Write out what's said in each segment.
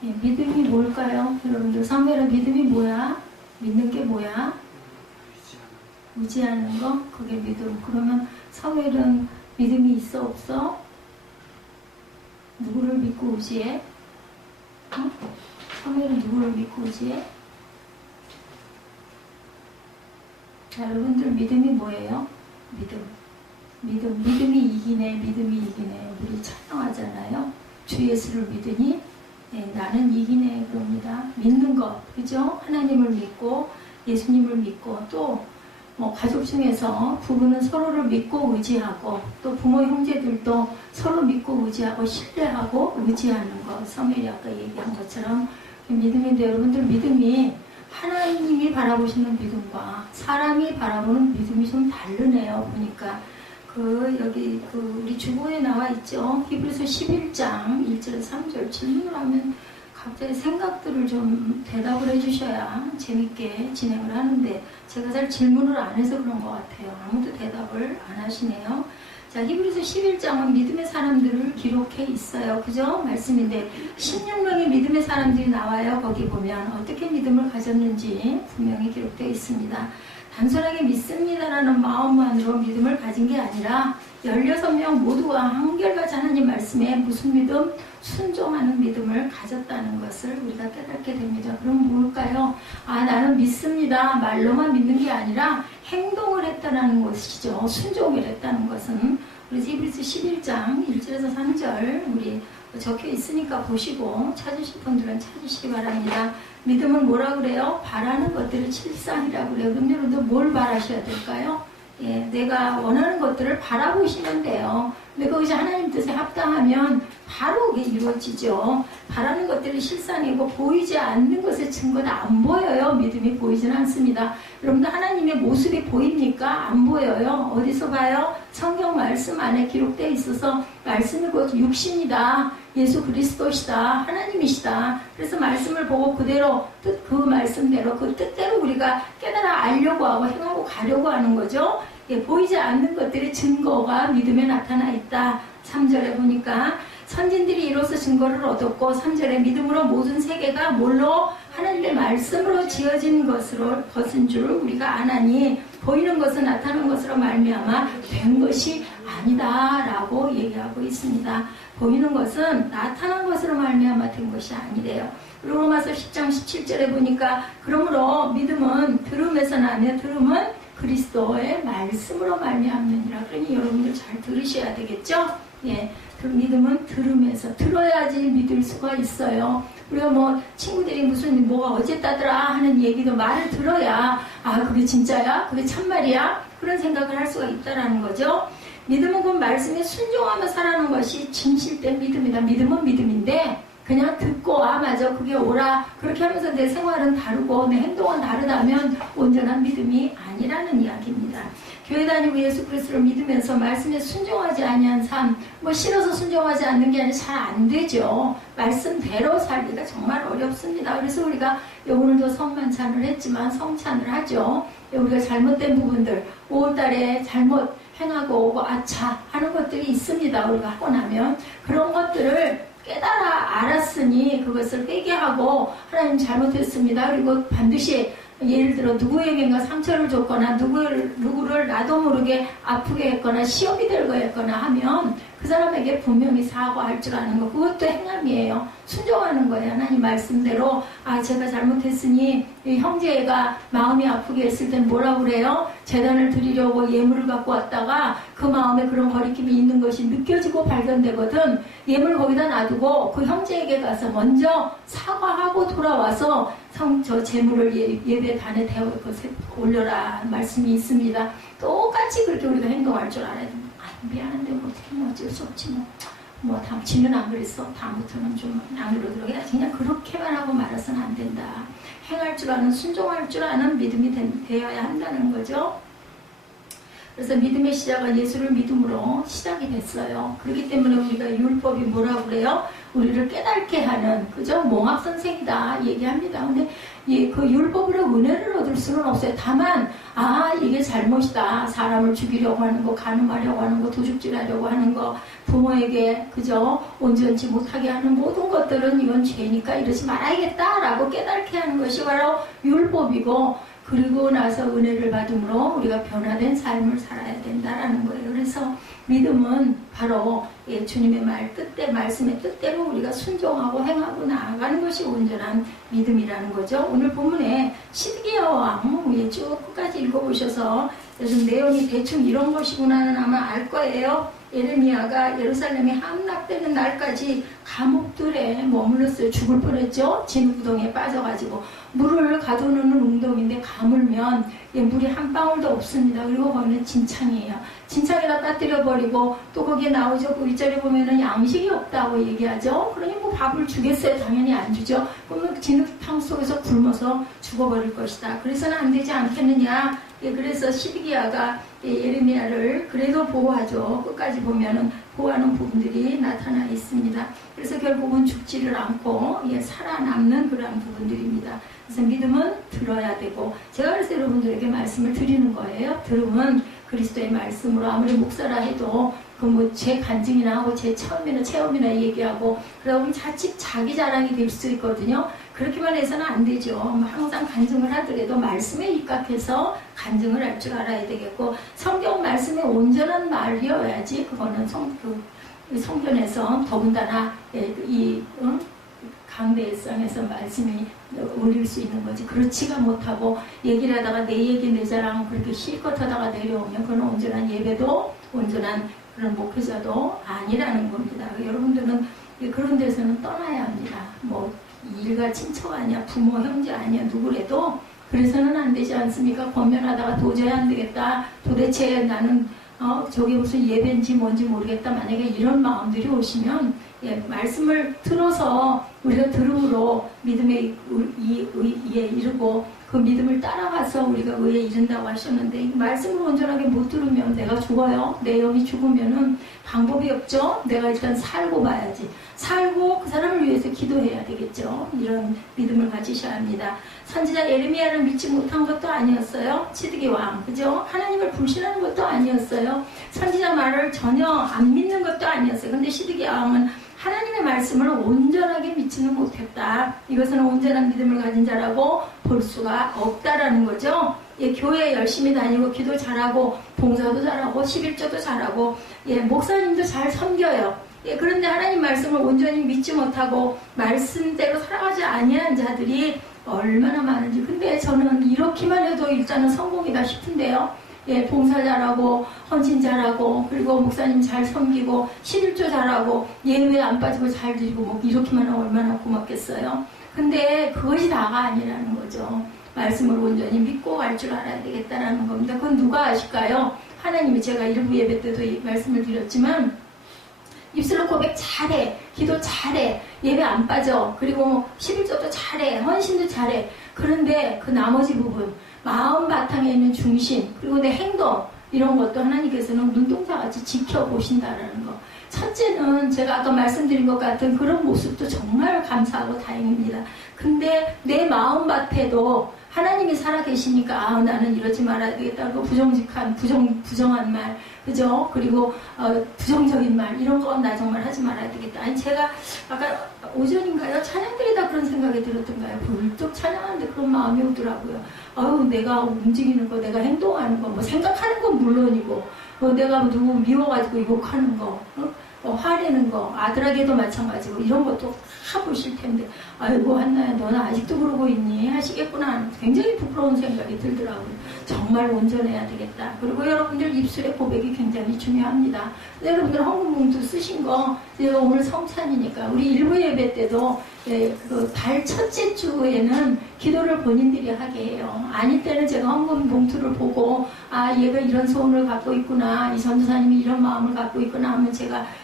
예, 믿음이 뭘까요? 여러분들 사무엘은 믿음이 뭐야? 믿는 게 뭐야? 의지하는 거? 그게 믿음. 그러면 사무엘은 믿음이 있어 없어? 누구를 믿고 의지해? 어? 사무엘은 누구를 믿고 의지해? 자, 여러분들 믿음이 뭐예요? 믿음이 이기네, 믿음이 이기네. 우리 찬양하잖아요. 주 예수를 믿으니 네, 나는 이기네 그럽니다. 믿는 것, 그죠? 하나님을 믿고 예수님을 믿고 또 뭐 가족 중에서 부부는 서로를 믿고 의지하고 또 부모 형제들도 서로 믿고 의지하고 신뢰하고 의지하는 것. 사무엘이 아까 얘기한 것처럼 믿음인데 여러분들 믿음이 하나님이 바라보시는 믿음과 사람이 바라보는 믿음이 좀 다르네요. 보니까 여기 우리 주보에 나와 있죠. 히브리서 11장 1절 3절 질문을 하면 각자의 생각들을 좀 대답을 해주셔야 재밌게 진행을 하는데 제가 잘 질문을 안 해서 그런 것 같아요. 아무도 대답을 안 하시네요. 자, 히브리서 11장은 믿음의 사람들을 기록해 있어요. 그죠? 말씀인데 16명의 믿음의 사람들이 나와요. 거기 보면 어떻게 믿음을 가졌는지 분명히 기록되어 있습니다. 단순하게 믿습니다라는 마음만으로 믿음을 가진 게 아니라 16명 모두가 한결같이 하나님 말씀에 무슨 믿음? 순종하는 믿음을 가졌다는 것을 우리가 깨닫게 됩니다. 그럼 뭘까요? 아, 나는 믿습니다. 말로만 믿는 게 아니라 행동을 했다는 것이죠. 순종을 했다는 것은. 그래서 히브리서 11장 1절에서 3절 우리 적혀 있으니까 보시고 찾으실 분들은 찾으시기 바랍니다. 믿음은 뭐라 그래요? 바라는 것들을 실상이라고 그래요. 그럼 여러분들 뭘 바라셔야 될까요? 예, 내가 원하는 것들을 바라보시면 돼요. 근데 거기서 하나님 뜻에 합당하면 바로 그게 이루어지죠. 바라는 것들이 실상이고 보이지 않는 것의 증거는 안 보여요. 믿음이 보이지는 않습니다. 여러분들 하나님의 모습이 보입니까? 안 보여요. 어디서 봐요? 성경 말씀 안에 기록되어 있어서 말씀이 곧 육신이다. 예수 그리스도시다. 하나님이시다. 그래서 말씀을 보고 그대로 그 말씀대로 그 뜻대로 우리가 깨달아 알려고 하고 행하고 가려고 하는 거죠. 예, 보이지 않는 것들의 증거가 믿음에 나타나 있다. 3절에 보니까 선진들이 이로써 증거를 얻었고 3절에 믿음으로 모든 세계가 뭘로? 하나님의 말씀으로 지어진 것인 줄 우리가 아나니 보이는 것은 나타난 것으로 말미암아 된 것이 아니다 라고 얘기하고 있습니다. 보이는 것은 나타난 것으로 말미암아 된 것이 아니래요. 그리고 로마서 10장 17절에 보니까 그러므로 믿음은 들음에서 나며 들음은 그리스도의 말씀으로 말미암느니라. 그러니 여러분들 잘 들으셔야 되겠죠? 예, 그 믿음은 들으면서 들어야지 믿을 수가 있어요. 우리가 뭐 친구들이 무슨 뭐가 어쨌다더라 하는 얘기도 말을 들어야 아 그게 진짜야? 그게 참말이야? 그런 생각을 할 수가 있다라는 거죠. 믿음은 그 말씀에 순종하며 살아가는 것이 진실된 믿음이다. 믿음은 믿음인데 그냥 듣고 아 맞아 그게 옳아 그렇게 하면서 내 생활은 다르고 내 행동은 다르다면 온전한 믿음이 아니라는 이야기입니다. 교회 다니고 예수 그리스도를 믿으면서 말씀에 순종하지 아니한 삶, 뭐 싫어서 순종하지 않는 게 아니라 잘 안 되죠. 말씀대로 살기가 정말 어렵습니다. 그래서 우리가 오늘도 성만찬을 했지만 성찬을 하죠. 우리가 잘못된 부분들 5월달에 잘못 행하고 오고 아차 하는 것들이 있습니다. 우리가 하고 나면 그런 것들을 깨달아 알았으니 그것을 회개하고 하나님 잘못했습니다. 그리고 반드시 예를 들어 누구에게인가 상처를 줬거나 누구를 나도 모르게 아프게 했거나 시험이 들고 했거나 하면 그 사람에게 분명히 사과할 줄 아는 거 그것도 행함이에요. 순종하는 거예요. 하나님 말씀대로 아 제가 잘못했으니 이 형제가 마음이 아프게 했을 땐 뭐라고 그래요? 제단을 드리려고 예물을 갖고 왔다가 그 마음에 그런 거리낌이 있는 것이 느껴지고 발견되거든. 예물 거기다 놔두고 그 형제에게 가서 먼저 사과하고 돌아와서 저 재물을 예배단에 대어 올려라 말씀이 있습니다. 똑같이 그렇게 우리가 행동할 줄 알아야 됩니다. 미안한데 뭐 어떻게 뭐 어쩔 수 없지 뭐 지는 안 그랬어. 다음부터는 좀 안 그러도록 해야지. 그냥 그렇게만 하고 말아서는 안 된다. 행할 줄 아는 순종할 줄 아는 믿음이 되어야 한다는 거죠. 그래서 믿음의 시작은 예수를 믿음으로 시작이 됐어요. 그렇기 때문에 우리가 율법이 뭐라고 그래요? 우리를 깨닫게 하는, 그죠? 몽학 선생이다 얘기합니다. 근데 그 율법으로 은혜를 얻을 수는 없어요. 다만 이게 잘못이다. 사람을 죽이려고 하는 거, 간음하려고 하는 거, 도둑질하려고 하는 거, 부모에게 그죠? 온전치 못하게 하는 모든 것들은 이건 죄니까 이러지 말아야겠다라고 깨닫게 하는 것이 바로 율법이고, 그리고 나서 은혜를 받음으로 우리가 변화된 삶을 살아야 된다라는 거예요. 그래서 믿음은 바로 주님의 말씀의 뜻대로 우리가 순종하고 행하고 나아가는 것이 온전한 믿음이라는 거죠. 오늘 본문에 시드기야 왕 쭉 끝까지 읽어보셔서 요즘 내용이 대충 이런 것이구나는 아마 알 거예요. 예레미야가 예루살렘이 함락되는 날까지 감옥들에 머물렀어요. 죽을 뻔했죠. 진구덩이에 빠져가지고 물을 가둬놓는 웅덩이인데 가물면 물이 한 방울도 없습니다. 그리고 거기는 진창이에요. 진창에다 빠뜨려버리고 또 거기에 나오죠. 그 윗자리 보면은 양식이 없다고 얘기하죠. 그러니 뭐 밥을 주겠어요? 당연히 안 주죠. 그러면 진흙탕 속에서 굶어서 죽어버릴 것이다. 그래서는 안 되지 않겠느냐. 그래서 시드기야가 예레미야를 그래도 보호하죠. 끝까지 보면은 보호하는 부분들이 나타나 있습니다. 그래서 결국은 죽지를 않고 살아남는 그러한 부분들입니다. 그래서 믿음은 들어야 되고, 제가 그래서 여러분들에게 말씀을 드리는 거예요. 들으면 그리스도의 말씀으로 아무리 목사라 해도 그 뭐 제 간증이나 하고 제 체험이나 얘기하고 그러면 자칫 자기 자랑이 될 수 있거든요. 그렇게만 해서는 안 되죠. 항상 간증을 하더라도 말씀에 입각해서 간증을 할 줄 알아야 되겠고, 성경 말씀의 온전한 말이어야지 그거는 성전에서 더군다나 이 강대상에서 말씀이 올릴 수 있는 거지. 그렇지가 못하고 얘기를 하다가 내 얘기 내 자랑 그렇게 실컷 하다가 내려오면 그건 온전한 예배도 온전한 그런 목회자도 아니라는 겁니다. 여러분들은 그런 데서는 떠나야 합니다. 뭐 일가 친척 아니야, 부모 형제 아니야, 누구래도 그래서는 안 되지 않습니까? 권면하다가 도저히 안 되겠다. 도대체 나는 저게 무슨 예배인지 뭔지 모르겠다. 만약에 이런 마음들이 오시면 말씀을 들어서 우리가 들음으로 믿음의 의에 이르고 그 믿음을 따라가서 우리가 의에 이른다고 하셨는데, 말씀을 온전하게 못 들으면 내가 죽어요. 내 영이 죽으면은 방법이 없죠. 내가 일단 살고 봐야지. 살고 그 사람을 위해서 기도해야 되겠죠. 이런 믿음을 가지셔야 합니다. 선지자 예레미야를 믿지 못한 것도 아니었어요. 시드기 왕, 그죠? 하나님을 불신하는 것도 아니었어요. 선지자 말을 전혀 안 믿는 것도 아니었어요. 근데 시드기 왕은 하나님의 말씀을 온전하게 믿지는 못했다. 이것은 온전한 믿음을 가진 자라고 볼 수가 없다라는 거죠. 교회 열심히 다니고 기도 잘하고 봉사도 잘하고 11조도 잘하고 목사님도 잘 섬겨요. 그런데 하나님 말씀을 온전히 믿지 못하고 말씀대로 살아가지 아니한 자들이 얼마나 많은지. 근데 저는 이렇게만 해도 일단은 성공이다 싶은데요. 봉사 잘하고 헌신 잘하고 그리고 목사님 잘 섬기고 11조 잘하고 예외 안 빠지고 잘 드리고 뭐 이렇게만 하면 얼마나 고맙겠어요. 근데 그것이 다가 아니라는 거죠. 말씀을 온전히 믿고 갈 줄 알아야 되겠다라는 겁니다. 그건 누가 아실까요? 하나님이, 제가 일부 예배 때도 말씀을 드렸지만 입술로 고백 잘해, 기도 잘해, 예배 안 빠져, 그리고 11조도 잘해, 헌신도 잘해. 그런데 그 나머지 부분, 마음 바탕에 있는 중심, 그리고 내 행동, 이런 것도 하나님께서는 눈동자같이 지켜보신다라는 거. 첫째는 제가 아까 말씀드린 것 같은 그런 모습도 정말 감사하고 다행입니다. 근데 내 마음밭에도 하나님이 살아계시니까 나는 이러지 말아야 되겠다고 부정한 말, 그죠? 그리고 부정적인 말, 이런 건 나 정말 하지 말아야 되겠다. 아니, 제가 아까 오전인가요? 찬양드리다 그런 생각이 들었던가요? 불뚝 찬양하는데 그런 마음이 오더라고요. 내가 움직이는 거, 내가 행동하는 거, 뭐 생각하는 건 물론이고, 내가 누구 미워가지고 욕하는 거, 화내는 거, 아들에게도 마찬가지고 이런 것도 다 보실 텐데, 아이고 한나야 너는 아직도 그러고 있니? 하시겠구나. 굉장히 부끄러운 생각이 들더라고요. 정말 온전해야 되겠다. 그리고 여러분들 입술의 고백이 굉장히 중요합니다. 여러분들 헌금봉투 쓰신 거, 오늘 성찬이니까 우리 일부 예배 때도 그 달 첫째 주에는 기도를 본인들이 하게 해요. 아닐 때는 제가 헌금 봉투를 보고 얘가 이런 소원을 갖고 있구나, 이 전도사님이 이런 마음을 갖고 있구나 하면 제가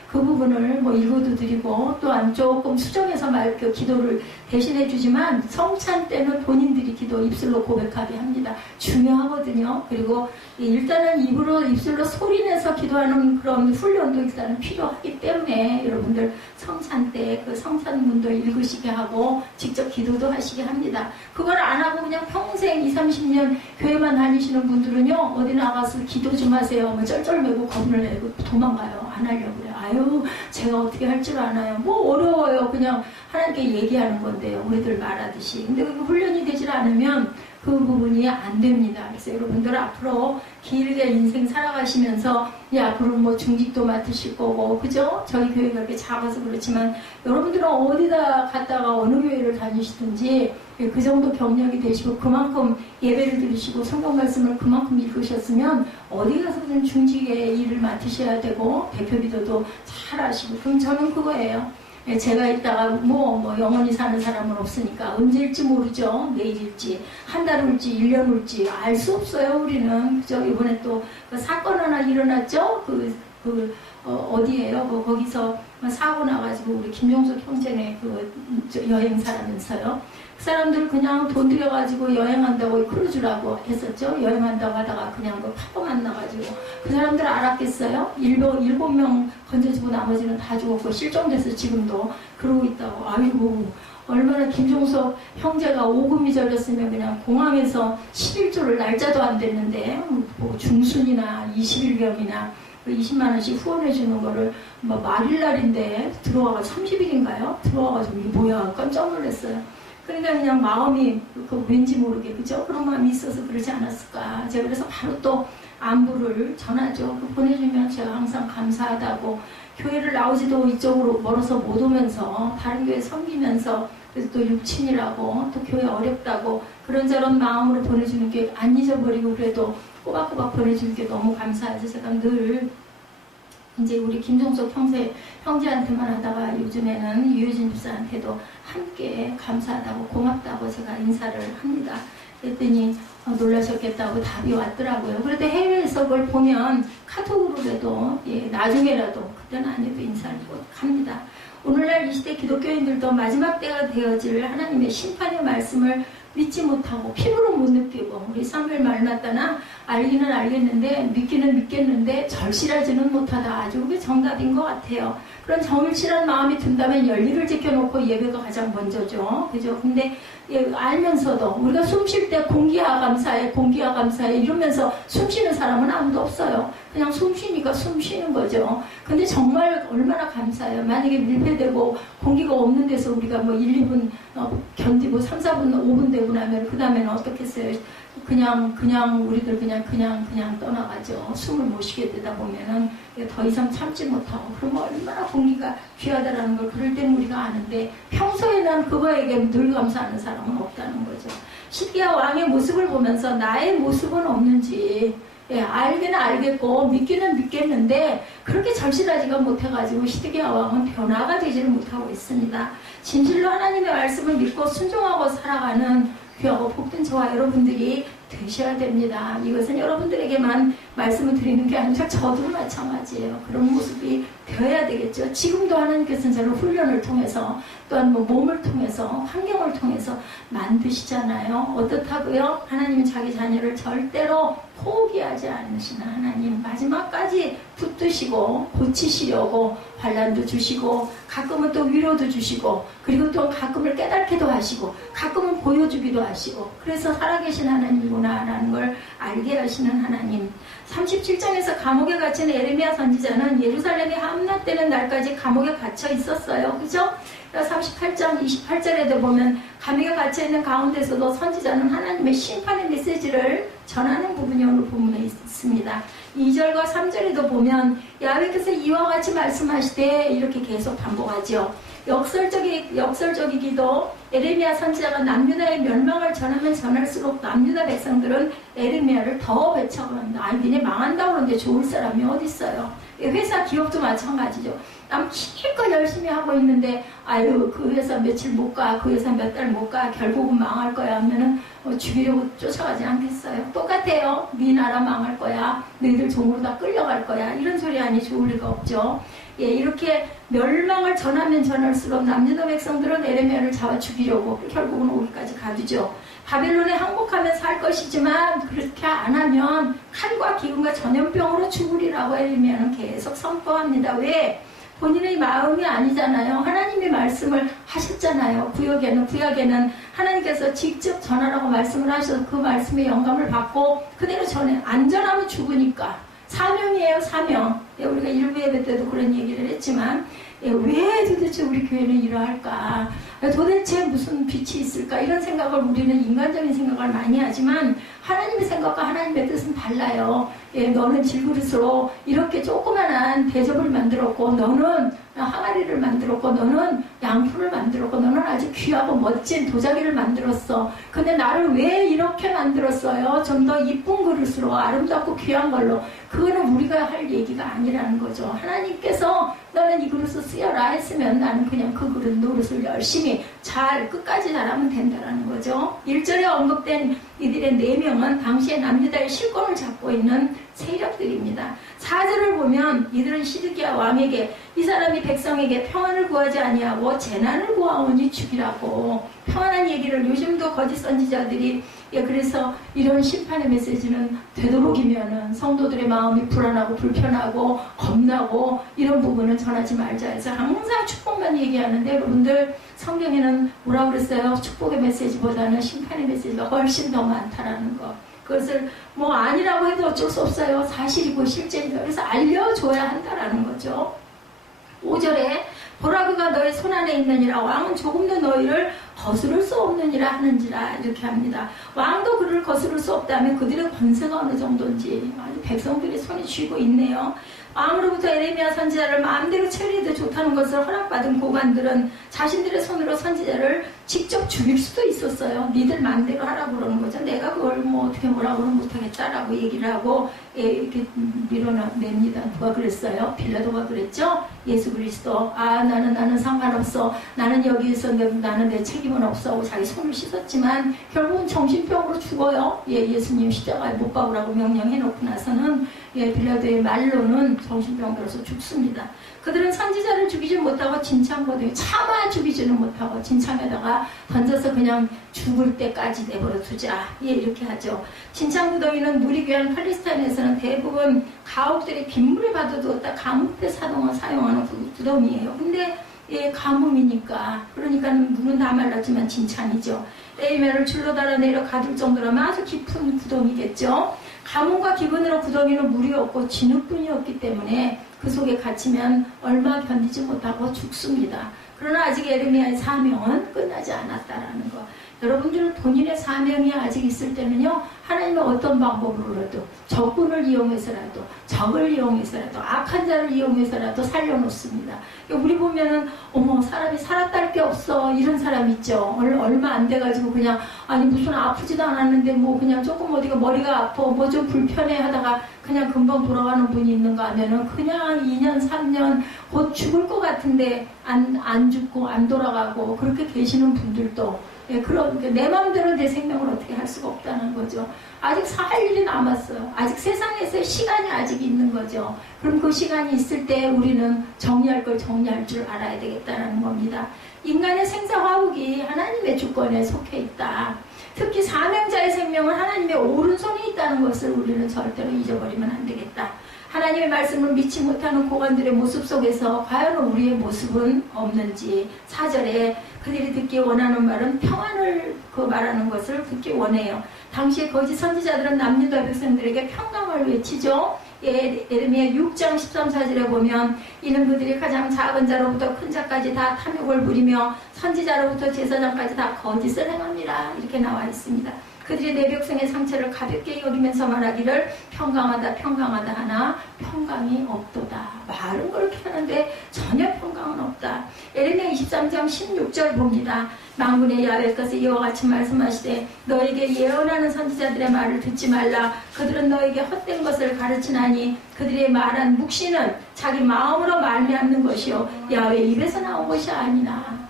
그 부분을 뭐 읽어도 드리고 또한 조금 수정해서 그 기도를 대신해 주지만 성찬 때는 본인들이 기도 입술로 고백하게 합니다. 중요하거든요. 그리고 일단은 입술로 소리내서 기도하는 그런 훈련도 일단은 필요하기 때문에 여러분들 성찬 때 그 성찬문도 읽으시게 하고 직접 기도도 하시게 합니다. 그걸 안 하고 그냥 평생 20, 30년 교회만 다니시는 분들은요, 어디 나가서 기도 좀 하세요. 뭐 쩔쩔매고 겁을 내고 도망가요. 안 하려고 그래요. 아유, 제가 어떻게 할 줄 아나요? 뭐 어려워요. 그냥 하나님께 얘기하는 건데요. 우리들 말하듯이. 근데 그 훈련이 되질 않으면 그 부분이 안 됩니다. 그래서 여러분들 앞으로 길게 인생 살아가시면서 앞으로 뭐 중직도 맡으실 거고, 그죠? 저희 교회가 그렇게 작아서 그렇지만 여러분들은 어디다 갔다가 어느 교회를 다니시든지 그 정도 경력이 되시고 그만큼 예배를 드리시고 성경 말씀을 그만큼 읽으셨으면 어디 가서든 중직의 일을 맡으셔야 되고 대표 기도도 잘 하시고, 그럼 저는 그거예요. 제가 있다가 뭐 영원히 사는 사람은 없으니까 언제일지 모르죠. 내일일지, 한 달 올지, 1년 올지 알 수 없어요. 우리는. 그죠? 이번에 또 그 사건 하나 일어났죠. 어디에요? 거기서 사고 나가지고 우리 김종석 형제네 여행사라면서요. 그 사람들 그냥 돈 들여가지고 여행한다고 크루즈라고 했었죠. 여행한다고 하다가 그냥 파고 만나가지고 그 사람들 알았겠어요? 7명 건져주고 나머지는 다 죽었고 실종돼서 지금도 그러고 있다고. 아이고, 얼마나 김종석 형제가 오금이 저렸으면 그냥 공항에서 11조를 날짜도 안 됐는데 뭐 중순이나 20일경이나 20만원씩 후원해주는 거를 말일날인데 들어와가 30일인가요? 들어와가지고 이게 뭐야 깜짝 놀랐어요. 그러니까 그냥 마음이 왠지 모르게, 그죠? 그런 마음이 있어서 그러지 않았을까. 제가 그래서 바로 또 안부를 전하죠. 보내주면 제가 항상 감사하다고, 교회를 나오지도 이쪽으로 멀어서 못 오면서 다른 교회 섬기면서 그래서 또 육친이라고 또 교회 어렵다고 그런저런 마음으로 보내주는 게 안 잊어버리고 그래도 꼬박꼬박 보내주는 게 너무 감사해서 제가 늘 이제 우리 김종석 형제한테만 하다가 요즘에는 유효진 집사한테도 함께 감사하다고 고맙다고 제가 인사를 합니다. 그랬더니 놀라셨겠다고 답이 왔더라고요. 그래도 해외에서 그걸 보면 카톡으로라도 나중에라도 그때는 아니어도 인사를 꼭 합니다. 오늘날 이 시대 기독교인들도 마지막 때가 되어질 하나님의 심판의 말씀을 믿지 못하고 피부로 못 느끼고, 우리 사무엘 말마따나 알기는 알겠는데 믿기는 믿겠는데 절실하지는 못하다. 아주 그게 정답인 것 같아요. 그런 정실한 마음이 든다면 열리를 지켜놓고 예배가 가장 먼저죠. 그죠? 근데 알면서도 우리가 숨 쉴 때 공기야 감사해 이러면서 숨 쉬는 사람은 아무도 없어요. 그냥 숨 쉬니까 숨 쉬는 거죠. 근데 정말 얼마나 감사해요. 만약에 밀폐되고 공기가 없는 데서 우리가 1, 2분 견디고 3, 4분, 5분 되고 나면 그 다음에는 어떻겠어요? 그냥 우리들 그냥 떠나가죠. 숨을 못 쉬게 되다 보면은 더 이상 참지 못하고, 그러면 얼마나 공기가 귀하다라는 걸 그럴 때는 우리가 아는데 평소에는 그거에게 늘 감사하는 사람은 없다는 거죠. 시드기야 왕의 모습을 보면서 나의 모습은 없는지 알기는 알겠고 믿기는 믿겠는데 그렇게 절실하지가 못해가지고 시드기야 왕은 변화가 되지를 못하고 있습니다. 진실로 하나님의 말씀을 믿고 순종하고 살아가는 귀하고 복된 저와 여러분들이 되셔야 됩니다. 이것은 여러분들에게만 말씀을 드리는 게 아니라 저도 마찬가지예요. 그런 모습이 되어야 되겠죠. 지금도 하나님께서는 저를 훈련을 통해서 또한 몸을 통해서 환경을 통해서 만드시잖아요. 어떻다고요? 하나님은 자기 자녀를 절대로 포기하지 않으시는 하나님, 마지막까지 붙드시고 고치시려고 환난도 주시고 가끔은 또 위로도 주시고 그리고 또 가끔을 깨닫게도 하시고 가끔은 보여주기도 하시고, 그래서 살아계신 하나님이구나 라는 걸 알게 하시는 하나님. 37장에서 감옥에 갇힌 에레미야 선지자는 예루살렘이 함락되는 날까지 감옥에 갇혀 있었어요. 그죠? 38장 28절에도 보면 감옥에 갇혀있는 가운데서도 선지자는 하나님의 심판의 메시지를 전하는 부분이 오늘 본문에 있습니다. 2절과 3절에도 보면 야훼께서 이와 같이 말씀하시되 이렇게 계속 반복하죠. 역설적이기도 에레미야 선지자가 남유다의 멸망을 전하면 전할수록 남유다 백성들은 에레미야를 더 배척합니다. 아니 니네 망한다고 그러는데 좋을 사람이 어디 있어요. 회사 기업도 마찬가지죠. 남 기껏 열심히 하고 있는데 아유 그 회사 며칠 못 가, 그 회사 몇 달 못 가, 결국은 망할 거야 하면은 죽이려고 쫓아가지 않겠어요. 똑같아요. 네 나라 망할 거야, 너희들 종으로 다 끌려갈 거야, 이런 소리 하니 좋을 리가 없죠. 예, 이렇게 멸망을 전하면 전할수록 남유다 백성들은 에레미야를 잡아 죽이려고 결국은 오기까지 가두죠. 바빌론에 항복하면 살 것이지만 그렇게 안 하면 칼과 기근과 전염병으로 죽으리라고 에레미야는 계속 선포합니다. 왜? 본인의 마음이 아니잖아요. 하나님의 말씀을 하셨잖아요. 구약에는 하나님께서 직접 전하라고 말씀을 하셔서 그 말씀의 영감을 받고 그대로 전해. 안 전하면 죽으니까. 사명이에요, 사명. 예, 우리가 일부 예배 때도 그런 얘기를 했지만, 예, 왜 도대체 우리 교회는 이러할까? 도대체 무슨 빛이 있을까? 이런 생각을 우리는 인간적인 생각을 많이 하지만 하나님의 생각과 하나님의 뜻은 달라요. 예, 너는 질그릇으로 이렇게 조그만한 대접을 만들었고 너는 항아리를 만들었고 너는 양푼을 만들었고 너는 아주 귀하고 멋진 도자기를 만들었어. 근데 나를 왜 이렇게 만들었어요? 좀 더 이쁜 그릇으로 아름답고 귀한 걸로. 그거는 우리가 할 얘기가 아니라는 거죠. 하나님께서 너는 이 그릇을 쓰여라 했으면 나는 그냥 그 그릇을 열심히 잘 끝까지 잘하면 된다라는 거죠. 1절에 언급된 이들의 4명은 당시에 남유다의 실권을 잡고 있는 세력들입니다. 4절을 보면 이들은 시드기야 왕에게 이 사람이 백성에게 평안을 구하지 아니하고 재난을 구하오니 죽이라고 평안한 얘기를 요즘도 거짓 선지자들이 그래서 이런 심판의 메시지는 되도록이면은 성도들의 마음이 불안하고 불편하고 겁나고 이런 부분은 전하지 말자 해서 항상 축복만 얘기하는데 여러분들 성경에는 뭐라고 그랬어요? 축복의 메시지보다는 심판의 메시지가 훨씬 더 많다라는 거. 그것을 뭐 아니라고 해도 어쩔 수 없어요. 사실이고 실제니까. 그래서 알려줘야 한다라는 거죠. 5절에 보라 그가 너의 손안에 있느니라 왕은 조금도 너희를 거스를 수 없느니라 하는지라 이렇게 합니다. 왕도 그를 거스를 수 없다면 그들의 권세가 어느 정도인지 아주 백성들이 손이 쥐고 있네요. 왕으로부터 에레미야 선지자를 마음대로 처리해도 좋다는 것을 허락받은 고관들은 자신들의 손으로 선지자를 직접 죽일 수도 있었어요. 니들 마음대로 하라고 그러는 거죠. 내가 그걸 뭐 어떻게 뭐라고는 못하겠다라고 얘기를 하고 이렇게 밀어냅니다. 누가 그랬어요? 빌라도가 그랬죠? 예수 그리스도 나는 상관없어. 나는 여기에서 나는 내 책임은 없어 하고 자기 손을 씻었지만 결국은 정신병으로 죽어요. 예수님 십자가에 못 박으라고 명령해놓고 나서는 빌라도의 말로는 정신병 들어서 죽습니다. 그들은 선지자를 죽이지 못하고 진창고등에 차마 죽이지는 못하고 진창에다가 던져서 그냥 죽을 때까지 내버려 두자. 이렇게 하죠. 진창구덩이는 물이 귀한 팔레스타인에서는 대부분 가옥들이 빗물을 받아두었다 감옥 때 사용하는 구덩이에요. 근데 가뭄이니까 그러니까 물은 다 말랐지만 진창이죠. 에이면을 줄로 달아내려 가둘 정도라면 아주 깊은 구덩이겠죠. 가뭄과 기근으로 구덩이는 물이 없고 진흙뿐이 없기 때문에 그 속에 갇히면 얼마 견디지 못하고 죽습니다. 그러나 아직 에레미야의 사명은 끝나지 않았다라는 거. 여러분들은 본인의 사명이 아직 있을 때는요, 하나님은 어떤 방법으로라도 적군을 이용해서라도 적을 이용해서라도 악한 자를 이용해서라도 살려놓습니다. 우리 보면은 사람이 살았다할 게 없어 이런 사람 있죠. 얼마 안 돼가지고 그냥 아니 무슨 아프지도 않았는데 뭐 그냥 조금 어디가 머리가 아파 뭐 좀 불편해 하다가 그냥 금방 돌아가는 분이 있는가 하면은 그냥 2년 3년 곧 죽을 것 같은데 안 죽고 안 돌아가고 그렇게 계시는 분들도 내 마음대로 내 생명을 어떻게 할 수가 없다는 거죠. 아직 살 일이 남았어요. 아직 세상에서 시간이 아직 있는 거죠. 그럼 그 시간이 있을 때 우리는 정리할 걸 정리할 줄 알아야 되겠다는 겁니다. 인간의 생사화복이 하나님의 주권에 속해 있다. 특히 사명자의 생명은 하나님의 오른손에 있다는 것을 우리는 절대로 잊어버리면 안 되겠다. 하나님의 말씀을 믿지 못하는 고관들의 모습 속에서 과연 우리의 모습은 없는지 4절에 그들이 듣기 원하는 말은 평안을 말하는 것을 듣기 원해요. 당시에 거짓 선지자들은 남유다 백성들에게 평강을 외치죠. 예레미야 6장 13, 14절에 보면 이는 그들이 가장 작은 자로부터 큰 자까지 다 탐욕을 부리며 선지자로부터 제사장까지 다 거짓을 행합니다. 이렇게 나와 있습니다. 그들이 내 백성의 상처를 가볍게 여기면서 말하기를 평강하다 평강하다 하나 평강이 없도다. 말은 그렇게 하는데 전혀 평강은 없다. 에레미야 23장 16절 봅니다. 만군의 야훼께서 이와 같이 말씀하시되 너에게 예언하는 선지자들의 말을 듣지 말라. 그들은 너에게 헛된 것을 가르치나니 그들의 말한 묵시는 자기 마음으로 말미암는 것이요 야훼 입에서 나온 것이 아니나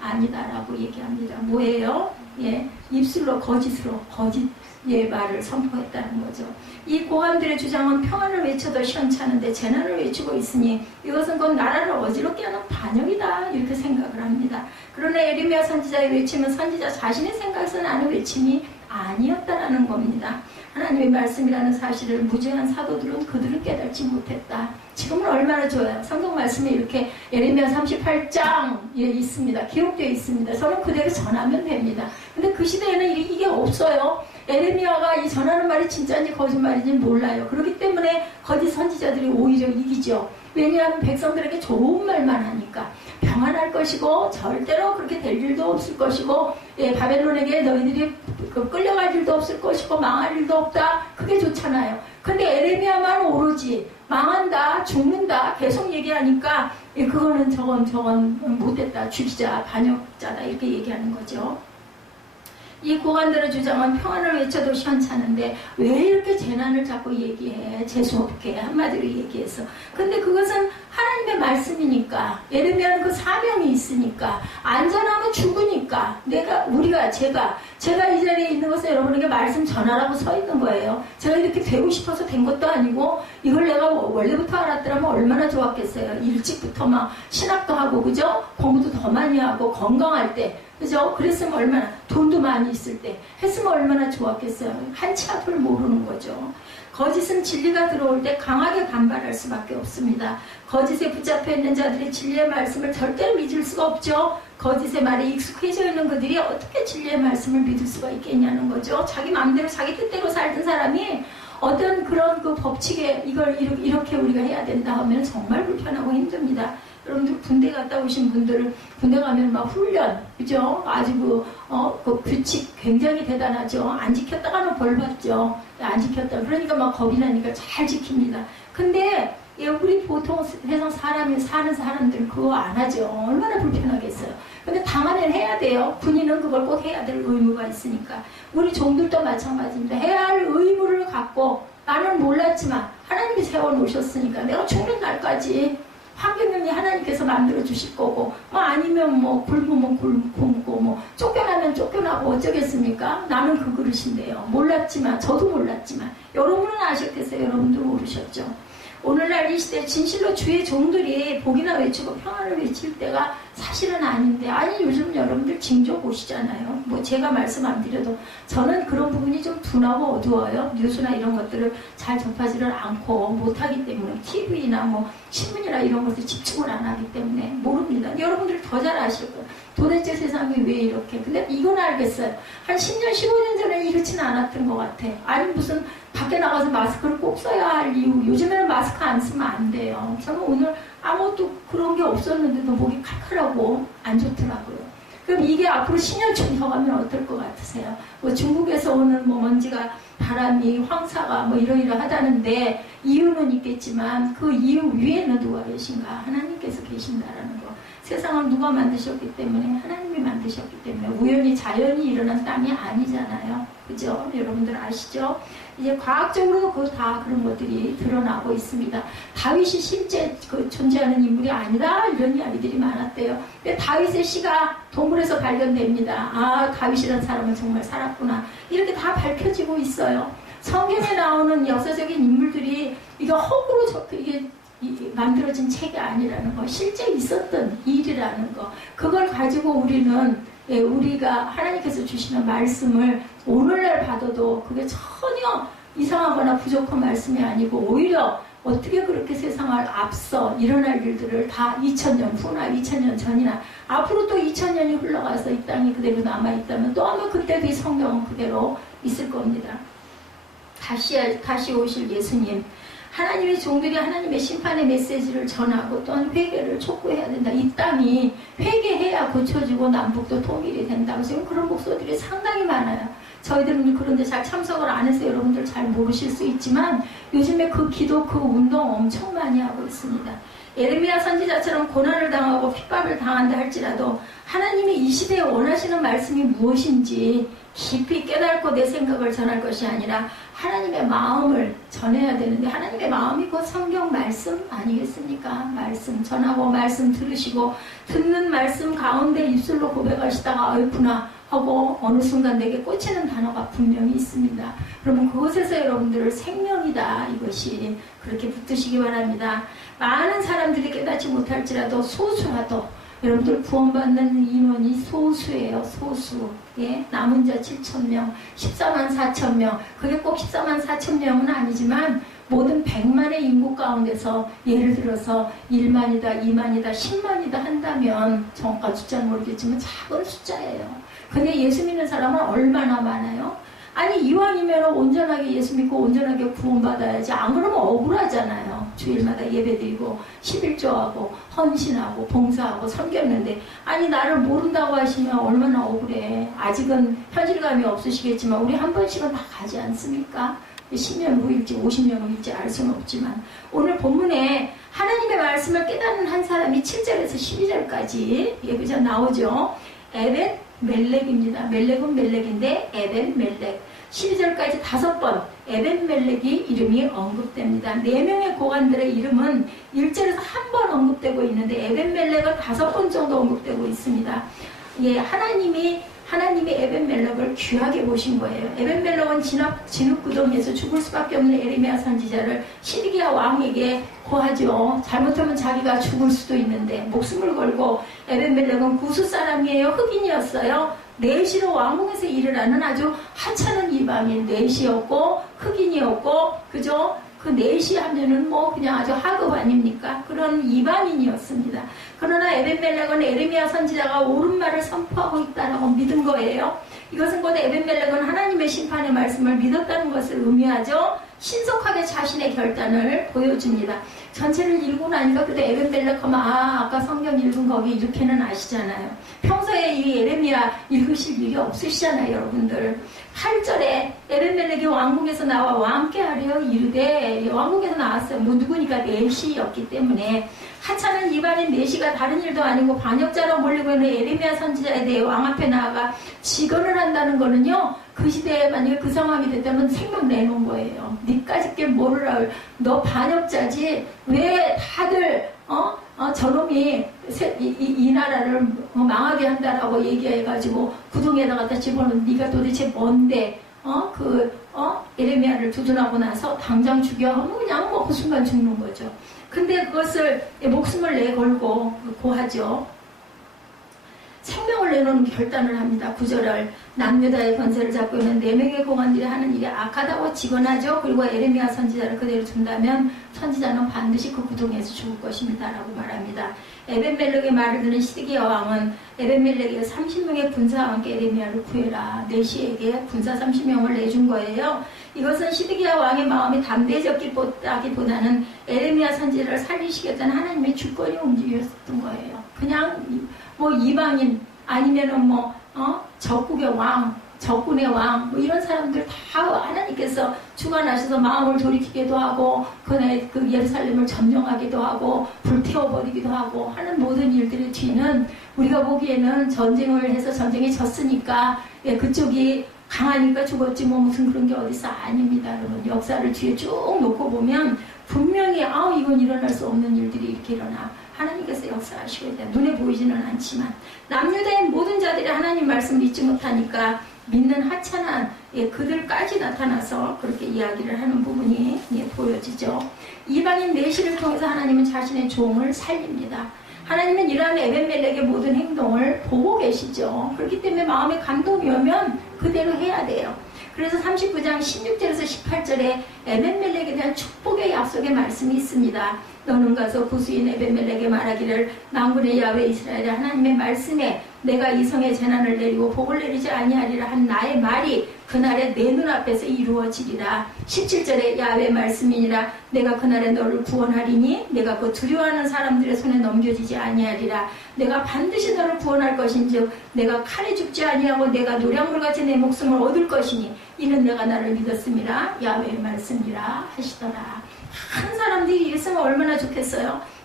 아니다라고 얘기합니다. 뭐예요? 예, 입술로 거짓으로 거짓의 말을 선포했다는 거죠. 이 고관들의 주장은 평안을 외쳐도 시원찮은데 재난을 외치고 있으니 이것은 곧 나라를 어지럽게 하는 반역이다 이렇게 생각을 합니다. 그러나 예레미야 선지자의 외침은 선지자 자신의 생각에서 나는 외침이 아니었다라는 겁니다. 하나님의 말씀이라는 사실을 무지한 사도들은 그들은 깨닫지 못했다. 지금은 얼마나 좋아요. 성경 말씀에 이렇게 예레미야 38장에 있습니다. 기록되어 있습니다. 저는 그대로 전하면 됩니다. 근데 그 시대에는 이게 없어요. 예레미야가 이 전하는 말이 진짜인지 거짓말인지 몰라요. 그렇기 때문에 거짓 선지자들이 오히려 이기죠. 왜냐하면 백성들에게 좋은 말만 하니까 평안할 것이고 절대로 그렇게 될 일도 없을 것이고 바벨론에게 너희들이 끌려갈 일도 없을 것이고 망할 일도 없다. 그게 좋잖아요. 근데 에레미야만 오로지 망한다, 죽는다 계속 얘기하니까 그거는 저건 못됐다, 죽이자, 반역자다 이렇게 얘기하는 거죠. 이 고관들의 주장은 평안을 외쳐도 시원찮은데 왜 이렇게 재난을 자꾸 얘기해? 재수없게 한마디로 얘기해서. 근데 그것은 하나님의 말씀이니까 예레미야는 그 사명이 있으니까 안전하면 죽으니까 제가 이 자리에 있는 것은 여러분에게 말씀 전하라고 서 있는 거예요. 제가 이렇게 되고 싶어서 된 것도 아니고 이걸 내가 원래부터 알았더라면 얼마나 좋았겠어요. 일찍부터 막 신학도 하고 그죠? 공부도 더 많이 하고 건강할 때 그죠? 그랬으면 얼마나 돈도 많이 있을 때 했으면 얼마나 좋았겠어요. 한치 앞을 모르는 거죠. 거짓은 진리가 들어올 때 강하게 반발할 수밖에 없습니다. 거짓에 붙잡혀 있는 자들이 진리의 말씀을 절대로 믿을 수가 없죠. 거짓의 말에 익숙해져 있는 그들이 어떻게 진리의 말씀을 믿을 수가 있겠냐는 거죠. 자기 마음대로 자기 뜻대로 살던 사람이 어떤 그런 그 법칙에 이걸 이렇게 우리가 해야 된다 하면 정말 불편하고 힘듭니다. 여러분들 군대 갔다 오신 분들 군대 가면 막 훈련 그죠? 아주 그 규칙 굉장히 대단하죠. 안 지켰다가는 벌 받죠. 안 지켰다 그러니까 막 겁이 나니까 잘 지킵니다. 근데 우리 보통 세상 사는 사람들은 그거 안 하죠. 얼마나 불편하겠어요. 근데 당하면 해야 돼요. 군인은 그걸 꼭 해야 될 의무가 있으니까. 우리 종들도 마찬가지입니다. 해야 할 의무를 갖고 나는 몰랐지만 하나님이 세워놓으셨으니까 내가 죽는 날까지 환경이 하나님께서 만들어 주실 거고 아니면 굶으면 굶고 쫓겨나면 쫓겨나고 어쩌겠습니까? 나는 그 그릇인데요. 몰랐지만 저도 몰랐지만 여러분은 아셨겠어요? 여러분도 모르셨죠? 오늘날 이 시대 진실로 주의 종들이 복이나 외치고 평안을 외칠 때가 사실은 아닌데 아니 요즘 여러분들 징조 보시잖아요. 제가 말씀 안 드려도 저는 그런 부분이 좀 둔하고 어두워요. 뉴스나 이런 것들을 잘 접하지를 않고 못하기 때문에 TV나 신문이나 이런 것들 집중을 안 하기 때문에 모릅니다. 여러분들 더 잘 아실 거예요. 도대체 세상이 왜 이렇게. 근데 이건 알겠어요. 한 10년 15년 전에 이렇지는 않았던 것 같아. 아니 무슨 밖에 나가서 마스크를 꼭 써야 할 이유. 요즘에는 마스크 안 쓰면 안 돼요. 저는 오늘 아무것도 그런 게 없었는데도 목이 칼칼하고 안 좋더라고요. 그럼 이게 앞으로 10년쯤 더 가면 어떨 것 같으세요? 중국에서 오는 먼지가 바람이 황사가 이러이러하다는데 이유는 있겠지만 그 이유 위에는 누가 계신가? 하나님께서 계신다라는 거. 세상을 누가 만드셨기 때문에 하나님이 만드셨기 때문에 우연히 자연이 일어난 땅이 아니잖아요. 그죠? 여러분들 아시죠? 이제 과학적으로도 다 그런 것들이 드러나고 있습니다. 다윗이 실제 존재하는 인물이 아니라 이런 이야기들이 많았대요. 근데 다윗의 시가 동굴에서 발견됩니다. 아, 다윗이라는 사람은 정말 살았구나. 이렇게 다 밝혀지고 있어요. 성경에 나오는 역사적인 인물들이 이게 허구로 이게 만들어진 책이 아니라는 거, 실제 있었던 일이라는 거, 그걸 가지고 우리가 하나님께서 주시는 말씀을 오늘날 봐도 그게 전혀 이상하거나 부족한 말씀이 아니고 오히려 어떻게 그렇게 세상을 앞서 일어날 일들을 다 2000년 후나 2000년 전이나 앞으로 또 2000년이 흘러가서 이 땅이 그대로 남아있다면 또 아마 그때도 이 성경은 그대로 있을 겁니다. 다시 오실 예수님, 하나님의 종들이 하나님의 심판의 메시지를 전하고 또한 회개를 촉구해야 된다. 이 땅이 회개해야 고쳐지고 남북도 통일이 된다고 지금 그런 목소리들이 상당히 많아요. 저희들은 그런데 잘 참석을 안 해서 여러분들 잘 모르실 수 있지만 요즘에 그 기도, 그 운동 엄청 많이 하고 있습니다. 에레미야 선지자처럼 고난을 당하고 핍박을 당한다 할지라도 하나님이 이 시대에 원하시는 말씀이 무엇인지 깊이 깨닫고 내 생각을 전할 것이 아니라 하나님의 마음을 전해야 되는데, 하나님의 마음이 곧 성경 말씀 아니겠습니까? 말씀 전하고 말씀 들으시고, 듣는 말씀 가운데 입술로 고백하시다가 아이구나 하고 어느 순간 내게 꽂히는 단어가 분명히 있습니다. 그러면 그것에서 여러분들 생명이다, 이것이 그렇게 붙드시기 바랍니다. 많은 사람들이 깨닫지 못할지라도 소수라도 여러분들 구원받는 인원이 소수예요. 소수. 예, 남은 자 7,000명, 14만 4,000명. 그게 꼭 14만 4,000명은 아니지만 모든 100만의 인구 가운데서 예를 들어서 1만이다, 2만이다, 10만이다 한다면 정확한 숫자는 모르겠지만 작은 숫자예요. 근데 예수 믿는 사람은 얼마나 많아요? 아니, 이왕이면 온전하게 예수 믿고 온전하게 구원받아야지. 안 그러면 억울하잖아요. 주일마다 예배드리고 11조하고 헌신하고 봉사하고 섬겼는데, 아니 나를 모른다고 하시면 얼마나 억울해. 아직은 현실감이 없으시겠지만 우리 한 번씩은 다 가지 않습니까? 10년 후일지 50년 후일지 알 수는 없지만, 오늘 본문에 하나님의 말씀을 깨닫는 한 사람이 7절에서 12절까지 예배자 나오죠. 에벳 멜렉입니다. 멜렉은 멜렉인데 에벳 멜렉. 12절까지 5번 에벳 멜렉이 이름이 언급됩니다. 4명의 고관들의 이름은 1절에서 한 번 언급되고 있는데 에벳 멜렉은 5번 정도 언급되고 있습니다. 예, 하나님이 에벳 멜렉을 귀하게 보신 거예요. 에벳 멜렉은 진흙구덩이에서 죽을 수밖에 없는 에레미야 선지자를 시드기야 왕에게 고하죠. 잘못하면 자기가 죽을 수도 있는데 목숨을 걸고, 에벳 멜렉은 구스 사람이에요. 흑인이었어요. 내시로 왕궁에서 일을 하는 아주 하찮은 이방인, 내시였고 흑인이었고, 그죠? 그 내시 하면은 뭐 그냥 아주 하급 아닙니까? 그런 이방인이었습니다. 그러나 에벳 멜렉은 에레미야 선지자가 옳은 말을 선포하고 있다라고 믿은 거예요. 이것은 곧 에벳 멜렉은 하나님의 심판의 말씀을 믿었다는 것을 의미하죠. 신속하게 자신의 결단을 보여줍니다. 전체를 읽고 나니까 그때 에벳 멜렉 하면 아까 성경 읽은 거기 이렇게는 아시잖아요. 평소에 이 에레미야 읽으실 일이 없으시잖아요, 여러분들. 8절에 에벳 멜렉이 왕궁에서 나와 왕께 하려 이르되, 왕궁에서 나왔어요. 뭐 누구니까 내시였기 때문에. 하찮은 이방인 내시가 다른 일도 아니고 반역자로 몰리고 있는 에레미야 선지자에 대해 왕 앞에 나아가 직언을 한다는 거는요, 그 시대에 만약에 그 상황이 됐다면 생명 내놓은 거예요. 니까짓 게 뭐를 알, 너 반역자지. 왜 다들 저놈이 이 나라를 망하게 한다라고 얘기해가지고 구덩이에다 갖다 집어넣은 네가 도대체 뭔데? 에레미야를 두둔하고 나서 당장 죽여 하면 그냥 뭐 그 순간 죽는 거죠. 근데 그것을 목숨을 내걸고 고하죠. 생명을 내놓는 결단을 합니다. 9절을 남유다의 권세를 잡고 있는 4명의 공안들이 하는 일이 악하다고 직언하죠. 그리고 에레미야 선지자를 그대로 둔다면 선지자는 반드시 그 구덩이에서 죽을 것입니다 라고 말합니다. 에벳 멜렉의 말을 듣는 시드기야 왕은 에벳 멜렉의 30명의 군사와 함께 에레미야를 구해라. 내시에게 군사 30명을 내준 거예요. 이것은 시드기야 왕의 마음이 담대해졌기보다는 에레미야 선지자를 살리시겠다는 하나님의 주권이 움직였던 거예요. 그냥 뭐 이방인 아니면은 적국의 왕, 적군의 왕, 뭐 이런 사람들 다 하나님께서 주관하셔서 마음을 돌이키기도 하고, 그 예루살렘을 점령하기도 하고, 불태워버리기도 하고 하는 모든 일들의 뒤는 우리가 보기에는 전쟁을 해서 전쟁에 졌으니까, 그쪽이 강하니까 죽었지 뭐 무슨 그런 게 어딨어. 아닙니다. 여러분, 역사를 뒤에 쭉 놓고 보면 분명히 이건 일어날 수 없는 일들이 이렇게 일어나. 하나님께서 역사하시고 있다. 눈에 보이지는 않지만 남유다의 모든 자들이 하나님 말씀 믿지 못하니까 믿는 하찮은 그들까지 나타나서 그렇게 이야기를 하는 부분이 보여지죠. 이방인 내시를 통해서 하나님은 자신의 종을 살립니다. 하나님은 이러한 에벳 멜렉의 모든 행동을 보고 계시죠. 그렇기 때문에 마음에 감동이 오면 그대로 해야 돼요. 그래서 39장 16절에서 18절에 에벳 멜렉에 대한 축복의 약속의 말씀이 있습니다. 너는 가서 구수인 에벳 멜렉에 말하기를 만군의 야훼 이스라엘의 하나님의 말씀에 내가 이 성에 재난을 내리고 복을 내리지 아니하리라 한 나의 말이 그날에 내 눈앞에서 이루어지리라. 17절에 야훼 말씀이니라. 내가 그날에 너를 구원하리니 내가 그 두려워하는 사람들의 손에 넘겨지지 아니하리라. 내가 반드시 너를 구원할 것인즉 내가 칼에 죽지 아니하고 내가 노량물같이 내 목숨을 얻을 것이니 이는 내가 나를 믿었음이라. 야훼의 말씀이라 하시더라. 한 사람들이 이랬으면 얼마나 좋겠어요.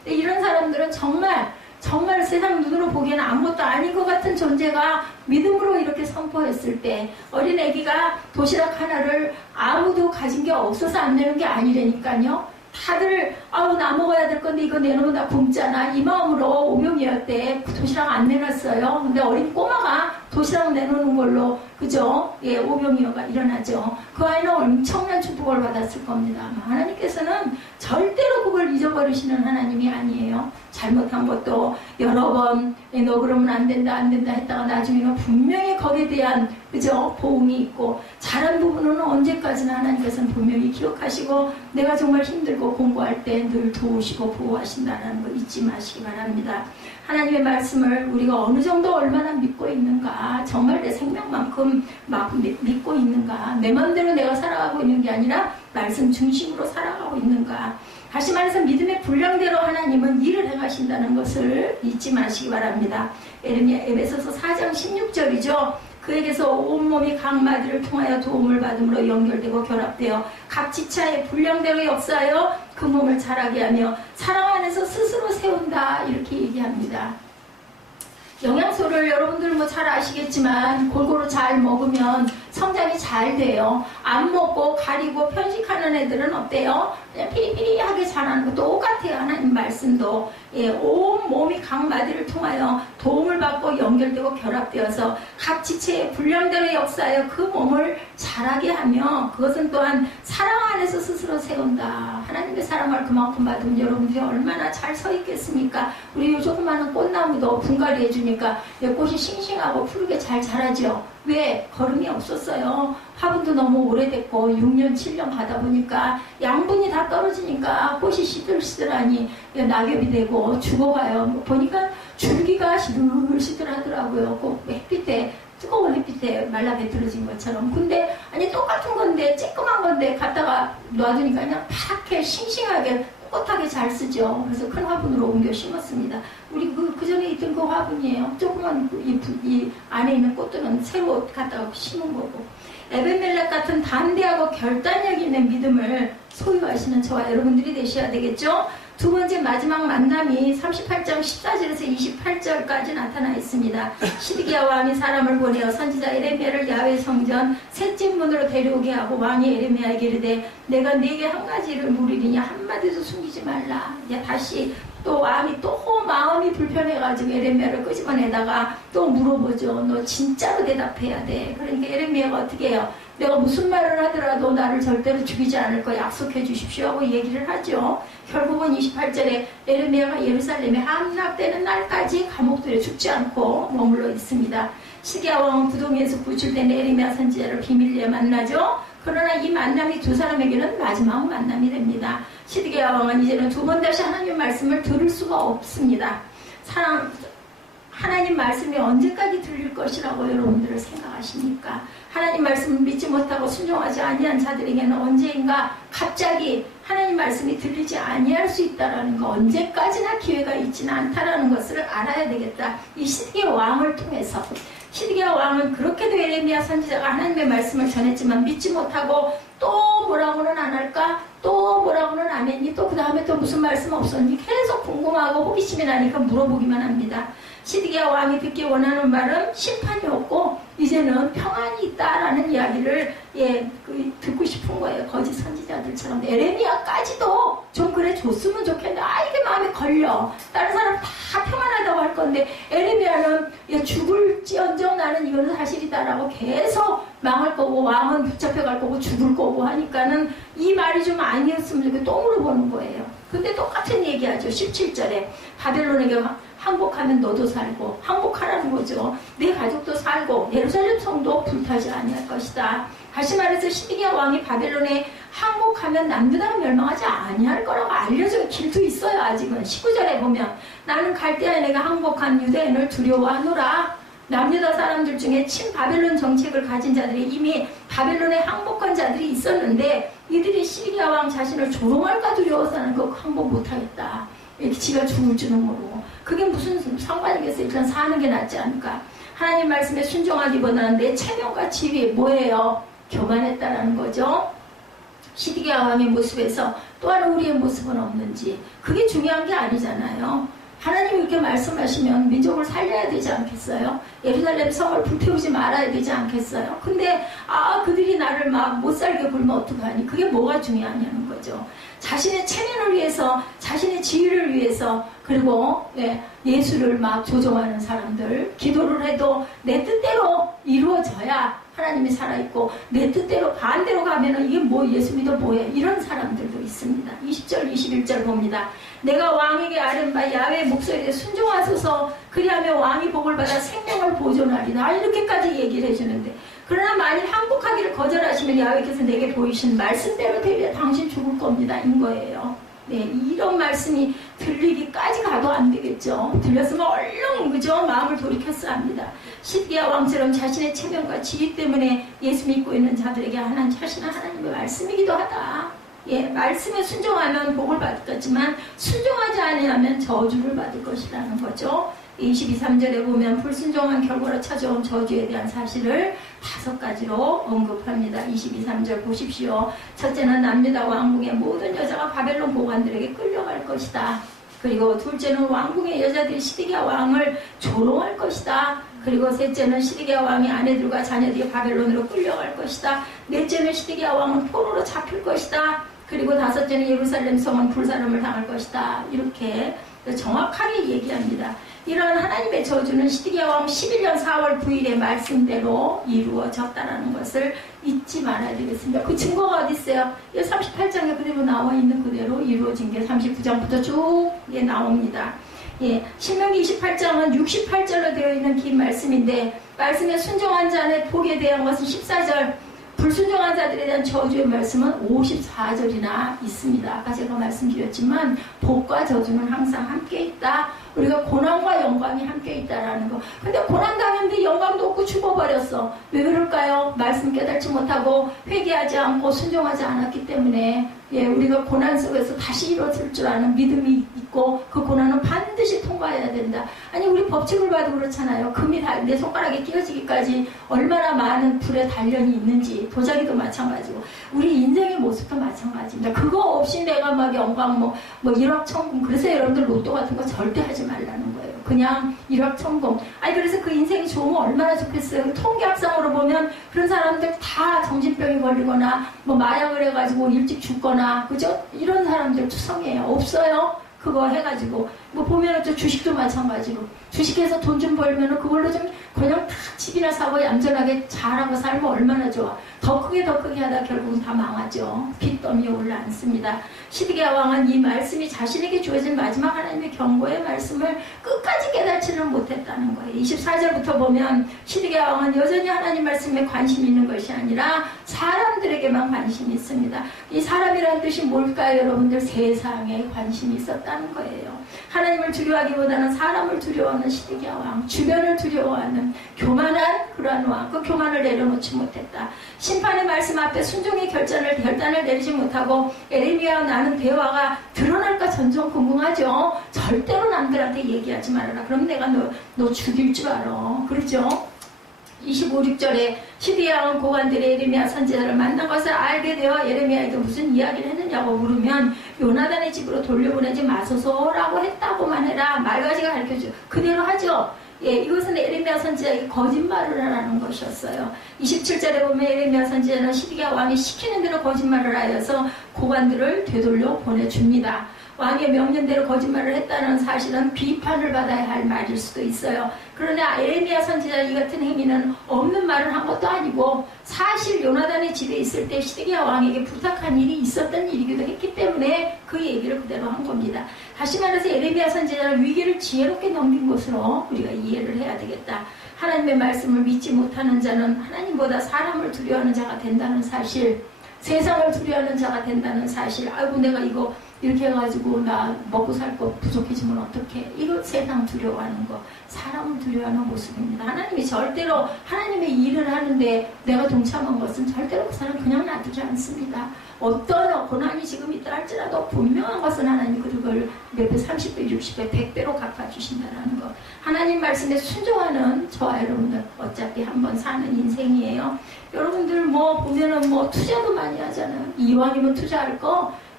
근데 이런 사람들은 정말 세상 눈으로 보기에는 아무것도 아닌 것 같은 존재가 믿음으로 이렇게 선포했을 때 어린 아기가 도시락 하나를 아무도 가진 게 없어서 안 내는 게 아니라니까요. 다들 나 먹어야 될 건데 이거 내놓으면 나 굶잖아 이 마음으로 오병이었대 도시락 안 내놨어요. 근데 어린 꼬마가 도시락 내놓는 걸로 그죠? 예, 오병이어가 일어나죠. 그 아이는 엄청난 축복을 받았을 겁니다. 하나님께서는 절대로 그걸 잊어버리시는 하나님이 아니에요. 잘못한 것도 여러 번 너 그러면 안 된다 했다가 나중에는 분명히 거기에 대한 그죠? 보응이 있고 잘한 부분은 언제까지나 하나님께서는 분명히 기억하시고 내가 정말 힘들고 공부할 때 늘 도우시고 보호하신다는 거 잊지 마시기 바랍니다. 하나님의 말씀을 우리가 어느 정도 얼마나 믿고 있는가, 정말 내 생명만큼 믿고 있는가, 내 마음대로 내가 살아가고 있는 게 아니라 말씀 중심으로 살아가고 있는가. 다시 말해서 믿음의 분량대로 하나님은 일을 행하신다는 것을 잊지 마시기 바랍니다. 에베소서 4장 16절이죠. 그에게서 온몸이 각 마디를 통하여 도움을 받음으로 연결되고 결합되어 각 지체의 분량대로 역사하여 그 몸을 자라게 하며 사랑 안에서 스스로 세운다 이렇게 얘기합니다. 영양소를 여러분들 뭐 잘 아시겠지만 골고루 잘 먹으면 성장이 잘 돼요. 안 먹고 가리고 편식하는 애들은 어때요? 그냥 피리피리하게 자라는 거 똑같아요. 하나님 말씀도 온 몸이 각 마디를 통하여 도움을 받고 연결되고 결합되어서 각 지체의 분량대로 역사하여 그 몸을 자라게 하며 그것은 또한 사랑 안에서 스스로 세운다. 하나님의 사랑을 그만큼 받으면 여러분들이 얼마나 잘 서 있겠습니까? 우리 요 조그마한 꽃나무도 분갈이 해주니까 꽃이 싱싱하고 푸르게 잘 자라죠. 왜? 거름이 없었어요. 화분도 너무 오래됐고 6년 7년 가다 보니까 양분이 다 떨어지니까 꽃이 시들시들하니 낙엽이 되고 죽어가요. 보니까 줄기가 시들시들하더라고요. 꼭 햇빛에 뜨거운 햇빛에 말라 비틀어진 것처럼. 근데 아니 똑같은 건데 쬐끄만 건데 갖다가 놔두니까 그냥 파랗게 싱싱하게 꼿하게 잘 쓰죠. 그래서 큰 화분으로 옮겨 심었습니다. 우리 그 전에 있던 그 화분이에요. 조그만 이 안에 있는 꽃들은 새로 갖다가 심은 거고. 에벤멜렉 같은 담대하고 결단력 있는 믿음을 소유하시는 저와 여러분들이 되셔야 되겠죠. 두 번째 마지막 만남이 38장 14절에서 28절까지 나타나 있습니다. 시드기야 왕이 사람을 보내어 선지자 에레미야를 야훼 성전 셋째 문으로 데려오게 하고 왕이 에레미야에게 이르되 내가 네게 한 가지를 물으리니 한마디도 숨기지 말라. 이제 다시 또 왕이 또 마음이 불편해가지고 에레미야를 끄집어내다가 또 물어보죠. 너 진짜로 대답해야 돼. 그러니까 에레미야가 어떻게 해요? 내가 무슨 말을 하더라도 나를 절대로 죽이지 않을 거 약속해 주십시오 하고 얘기를 하죠. 결국은 28절에 에레미야가 예루살렘에 함락되는 날까지 감옥들에 죽지 않고 머물러 있습니다. 시기야 왕은 구덩이에서 구출된 에레미야 선지자를 비밀리에 만나죠. 그러나 이 만남이 두 사람에게는 마지막 만남이 됩니다. 시드기야 왕은 이제는 두 번 다시 하나님 말씀을 들을 수가 없습니다. 하나님 말씀이 언제까지 들릴 것이라고 여러분들은 생각하십니까? 하나님 말씀을 믿지 못하고 순종하지 아니한 자들에게는 언제인가 갑자기 하나님 말씀이 들리지 아니할 수 있다라는 거, 언제까지나 기회가 있지는 않다라는 것을 알아야 되겠다. 이 시드기야 왕을 통해서. 시드기야 왕은 그렇게도 에레미야 선지자가 하나님의 말씀을 전했지만 믿지 못하고 또 뭐라고는 안 할까? 또 뭐라고는 안 했니? 또 그 다음에 또 무슨 말씀 없었니? 계속 궁금하고 호기심이 나니까 물어보기만 합니다. 시드기야 왕이 듣기 원하는 말은 심판이 없고 이제는 평안이 있다라는 이야기를 듣고 싶은 거예요. 거짓 선지자들처럼. 에레미야까지도 좀 그래 줬으면 좋겠는데 이게 마음에 걸려. 다른 사람 다 평안하다고 할 건데 에레미야는 죽을지언정 나는 이건 사실이다라고 계속 망할 거고 왕은 붙잡혀갈 거고 죽을 거고 하니까는 이 말이 좀 아니었으면 좋겠고 또 물어보는 거예요. 근데 똑같은 얘기하죠. 17절에 바벨론에게 항복하면 너도 살고 항복하라는 거죠. 내 가족도 살고 예루살렘 성도 불타지 아니할 것이다. 다시 말해서 시드기야 왕이 바벨론에 항복하면 남유다가 멸망하지 아니할 거라고 알려준 길도 있어요. 아직은 19절에 보면 나는 갈대아인에게 항복한 유대인을 두려워하노라. 남유다 사람들 중에 친바벨론 정책을 가진 자들이 이미 바벨론에 항복한 자들이 있었는데 이들이 시드기야 왕 자신을 조롱할까 두려워서는 그 항복 못하겠다. 이렇게 지가 죽을 줄은 모르고 그게 무슨 상관이겠어요. 일단 사는 게 낫지 않을까. 하나님 말씀에 순종하기보다는 내 체면과 지위 뭐예요? 교만했다라는 거죠. 시드기야 왕의 모습에서 또한 우리의 모습은 없는지. 그게 중요한 게 아니잖아요. 하나님이 이렇게 말씀하시면 민족을 살려야 되지 않겠어요? 예루살렘 성을 불태우지 말아야 되지 않겠어요? 근데 그들이 나를 막 못 살게 굴면 어떡하니? 그게 뭐가 중요하냐는 거죠. 자신의 체면을 위해서, 자신의 지위를 위해서, 그리고 예수를 막 조종하는 사람들, 기도를 해도 내 뜻대로 이루어져야 하나님이 살아있고, 내 뜻대로 반대로 가면은 이게 뭐 예수 믿어 뭐야, 이런 사람들도 있습니다. 20절 21절 봅니다. 내가 왕에게 아뢰바 야훼의 목소리에 순종하소서, 그리하면 왕이 복을 받아 생명을 보존하리라. 이렇게까지 얘기를 해주는데, 그러나 만일 항복하기를 거절하시면 야훼께서 내게 보이신 말씀대로 되면 당신 죽을 겁니다, 인 거예요. 네, 이런 말씀이 들리기까지 가도 안 되겠죠. 들렸으면 얼른 그죠? 마음을 돌이켰어야 합니다. 시드기야 왕처럼 자신의 체면과 지위 때문에 예수 믿고 있는 자들에게 하시는 하나님의 말씀이기도 하다. 예, 말씀에 순종하면 복을 받겠지만 순종하지 아니하면 저주를 받을 것이라는 거죠. 22, 3절에 보면 불순종한 결과로 찾아온 저주에 대한 사실을 5가지로 언급합니다. 22, 3절 보십시오. 첫째는 남유다 왕궁의 모든 여자가 바벨론 보관들에게 끌려갈 것이다. 그리고 둘째는 왕궁의 여자들이 시드기야 왕을 조롱할 것이다. 그리고 셋째는 시드기야 왕의 아내들과 자녀들이 바벨론으로 끌려갈 것이다. 넷째는 시드기야 왕은 포로로 잡힐 것이다. 그리고 다섯째는 예루살렘 성은 불사름을 당할 것이다. 이렇게 정확하게 얘기합니다. 이런 하나님의 저주는 시드기야 왕 11년 4월 9일의 말씀대로 이루어졌다는 것을 잊지 말아야 되겠습니다. 그 증거가 어디 있어요? 38장에 그대로 나와 있는 그대로 이루어진 게 39장부터 쭉 나옵니다. 예, 신명기 28장은 68절로 되어 있는 긴 말씀인데, 말씀에 순종한 자의 복에 대한 것은 14절, 불순종한 자들에 대한 저주의 말씀은 54절이나 있습니다. 아까 제가 말씀드렸지만 복과 저주는 항상 함께 있다. 우리가 고난과 영광이 함께 있다라는 거. 근데 고난 당했는데 영광도 없고 죽어버렸어. 왜 그럴까요? 말씀 깨닫지 못하고 회개하지 않고 순종하지 않았기 때문에. 예, 우리가 고난 속에서 다시 일어설 줄 아는 믿음이 있고 그 고난은 반드시 통과해야 된다. 아니, 우리 법칙을 봐도 그렇잖아요. 금이 내 손가락에 끼어지기까지 얼마나 많은 불의 단련이 있는지. 도자기도 마찬가지고 우리 인생의 모습도 마찬가지입니다. 그거 없이 내가 막 영광 뭐 1억 천금. 그래서 여러분들 로또 같은 거 절대 하지 말라는 거예요. 그냥 1억 천금. 아니, 그래서 그 인생이 좋으면 얼마나 좋겠어요. 통계학상으로 보면 그런 사람들 다 정신병이 걸리거나 뭐 마약을 해가지고 일찍 죽거나, 그죠? 이런 사람들 투성이에요. 없어요. 그거 해가지고 뭐 보면은 또 주식도 마찬가지로 주식해서 돈 좀 벌면은 그걸로 좀 그냥 다 집이나 사고 얌전하게 잘하고 살면 얼마나 좋아. 더 크게 하다 결국은 다 망하죠. 빚더미에 올라앉습니다. 시드기야 왕은 이 말씀이 자신에게 주어진 마지막 하나님의 경고의 말씀을 끝까지 깨닫지는 못했다는 거예요. 24절부터 보면 시드기야 왕은 여전히 하나님 말씀에 관심이 있는 것이 아니라 사람들에게만 관심이 있습니다. 이 사람이라는 뜻이 뭘까요? 여러분들, 세상에 관심이 있었다는 거예요. 하나님을 두려워하기보다는 사람을 두려워하는 시드기야 왕, 주변을 두려워하는 교만한 그러한 왕, 그 교만을 내려놓지 못했다. 심판의 말씀 앞에 순종의 결단을 내리지 못하고 에레미야와 나는 대화가 드러날까 전전 궁금하죠. 절대로 남들한테 얘기하지 말아라. 그럼 내가 너 죽일 줄 알아. 그러죠? 25, 6절에 시드기야 왕은 고관들이 예레미야 선지자를 만난 것을 알게 되어 예레미야에게 무슨 이야기를 했느냐고 물으면 요나단의 집으로 돌려보내지 마소서라고 했다고만 해라. 말가지가 가르쳐줘. 그대로 하죠. 예, 이것은 예레미야 선지자에게 거짓말을 하라는 것이었어요. 27절에 보면 예레미야 선지자는 시드기야 왕이 시키는 대로 거짓말을 하여서 고관들을 되돌려 보내줍니다. 왕의 명령대로 거짓말을 했다는 사실은 비판을 받아야 할 말일 수도 있어요. 그러나 예레미야 선지자 이 같은 행위는 없는 말을 한 것도 아니고 사실 요나단의 집에 있을 때 시드기야 왕에게 부탁한 일이 있었던 일이기도 했기 때문에 그 얘기를 그대로 한 겁니다. 다시 말해서 예레미야 선지자는 위기를 지혜롭게 넘긴 것으로 우리가 이해를 해야 되겠다. 하나님의 말씀을 믿지 못하는 자는 하나님보다 사람을 두려워하는 자가 된다는 사실, 세상을 두려워하는 자가 된다는 사실. 아이고, 내가 이거 이렇게 해가지고 나 먹고 살 거 부족해지면 어떡해. 이거 세상 두려워하는 거, 사람을 두려워하는 모습입니다. 하나님이 절대로 하나님의 일을 하는데 내가 동참한 것은 절대로 그 사람 그냥 놔두지 않습니다. 어떤 고난이 지금 있다 할지라도 분명한 것은 하나님이 그걸 몇 배, 30배, 60배, 100배로 갚아주신다는 것. 하나님 말씀에 순종하는 저와 여러분들 어차피 한번 사는 인생이에요. 여러분들 뭐 보면은 뭐 투자도 많이 하잖아요. 이왕이면 투자할 거